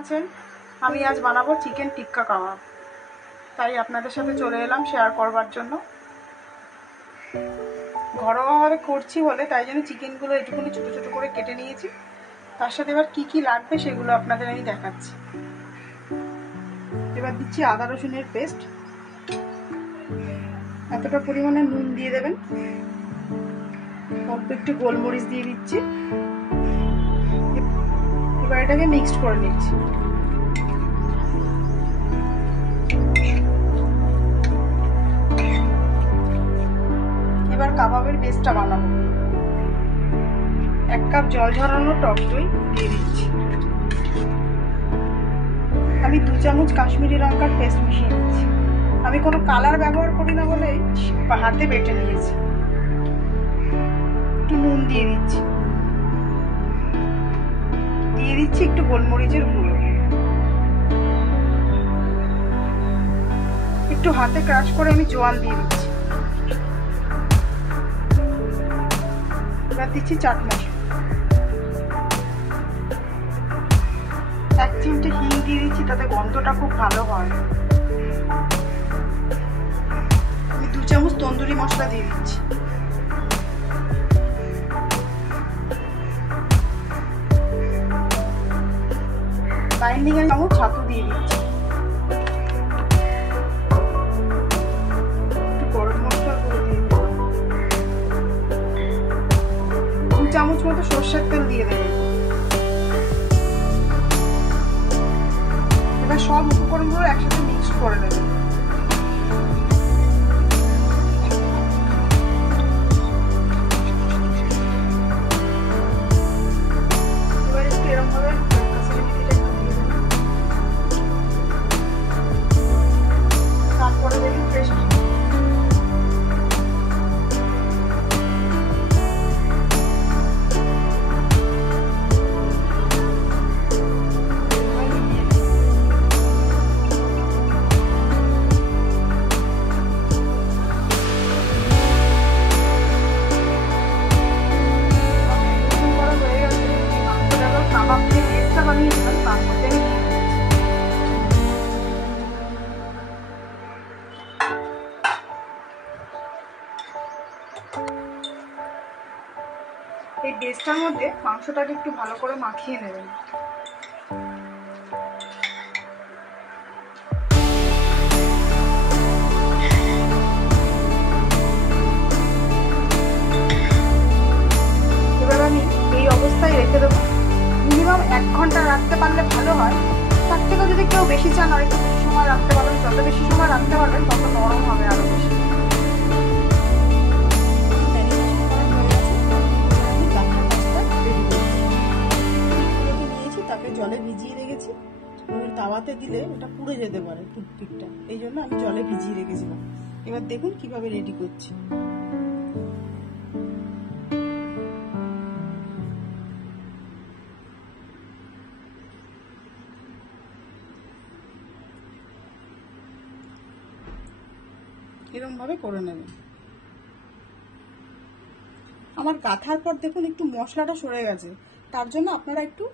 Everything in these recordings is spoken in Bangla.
আছেন? আমি আজ বানাবো চিকেন টিক্কা কাবাব, তাই আপনাদের সাথে চলে এলাম শেয়ার করবার জন্য। ঘরোয়াভাবে করছি বলে তাই জন্য চিকেনগুলো একটুখানি ছোটো ছোটো করে কেটে নিয়েছি। তার সাথে এবার কি কি লাগবে সেগুলো আপনাদের আমি দেখাচ্ছি। এবার দিচ্ছি আদা রসুনের পেস্ট, এতটা পরিমাণে নুন দিয়ে দেবেন, অল্প একটু গোলমরিচ দিয়ে দিচ্ছি। এবার এটাকে মিক্সড করে নিচ্ছি। এবার কাবাবের বেসটা বানাবো। 1 কাপ জল ঝরানো টক দই দিয়ে দিচ্ছি। আমি 2 চামচ কাশ্মীরি লঙ্কার পেস্ট মিশিয়ে দিচ্ছি। আমি কোনো কালার ব্যবহার করি না বলে হাতে বেটে নিয়েছি। একটু নুন দিয়ে দিচ্ছি, একটু গোলমরিচের গুঁড়ো, একটু হাতে ক্রাশ করে আমি জোয়ান দিয়ে দিচ্ছি। এবার দিচ্ছি চাট মশলা, 1 চিমটে হিং দিয়ে দিচ্ছি, তাতে গন্ধটা খুব ভালো হয়। আমি 2 চামচ তন্দুরি মশলা দিয়ে দিচ্ছি। বাইন্ডিং এর চামচ ছাতু দিয়ে দিচ্ছি। গরম মশলা দিয়ে দিচ্ছি। 2 চামচ মতো সরষের তেল দিয়ে দেবেন। এবার সব উপকরণগুলো একসাথে মিক্স করে দেবেন। এবার একটু এরকম ভাবে তারপরে দেখুন পেস্ট এই বেসটার মধ্যে মাংসটাকে একটু ভালো করে মাখিয়ে নেবেন। এবার আমি এই অবস্থায় রেখে দেবো। মিনিমাম 1 ঘন্টা রাখতে পারলে ভালো হয়। তার থেকেও যদি কেউ বেশি চান আর একটু বেশি সময় রাখতে পারবেন। যত বেশি সময় রাখতে পারবেন তত নরম হবে আরো বেশি। জলে ভিজিয়ে রেখেছি, তাওয়াতে দিলে ওটা পুড়ে যেতে পারে টুথপিকটা, এই জন্য আমি জলে ভিজিয়ে রেখেছিলাম। এবার দেখুন কিভাবে রেডি করছি। এরকম ভাবে করে নেবেন। আমার গাঁথার পর দেখুন একটু মশলাটা সরে গেছে, তার জন্য আপনারা একটু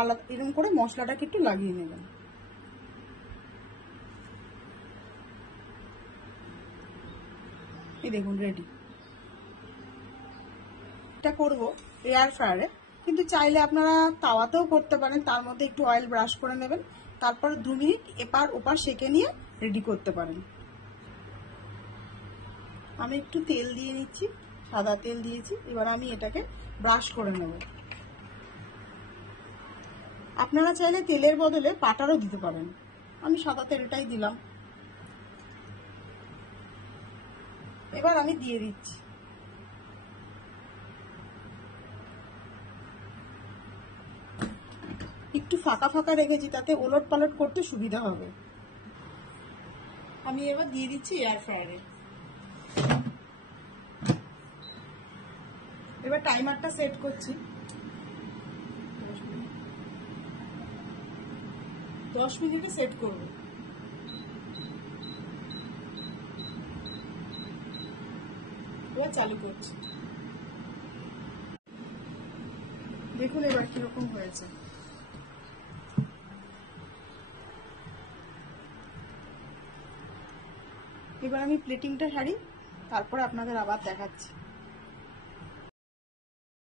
আলাদা এরকম করে মশলাটাকে একটু লাগিয়ে নেবেন। এই দেখুন রেডি। এটা করবো এয়ার ফ্রায়ারে, কিন্তু চাইলে আপনারা তাওয়াতেও করতে পারেন। তার মধ্যে একটু অয়েল ব্রাশ করে নেবেন, তারপর 2 মিনিট এপার ওপার সেঁকে নিয়ে রেডি করতে পারেন। আমি একটু তেল দিয়ে নিচ্ছি, সাদা তেল দিয়েছি। এবার আমি এটাকে ব্রাশ করে নেব। আপনারা চাইলে তেলের বদলে বাটারও দিতে পারেন, আমি সাদা তেলটাই দিলাম। এবার আমি দিয়ে দিচ্ছি। একটু ফাঁকা ফাঁকা রেখেছি, তাতে ওলট পালট করতে সুবিধা হবে। আমি এবার দিয়ে দিচ্ছি এয়ার ফ্রায়ারে। এবার টাইমারটা সেট করছি। 10 মিনিটে সেট করব। এবার চালু করছি। দেখুন এবার কিরকম হয়েছে। এবার আমি প্লেটিংটা সারি, তারপরে আপনাদের আবার দেখাচ্ছি।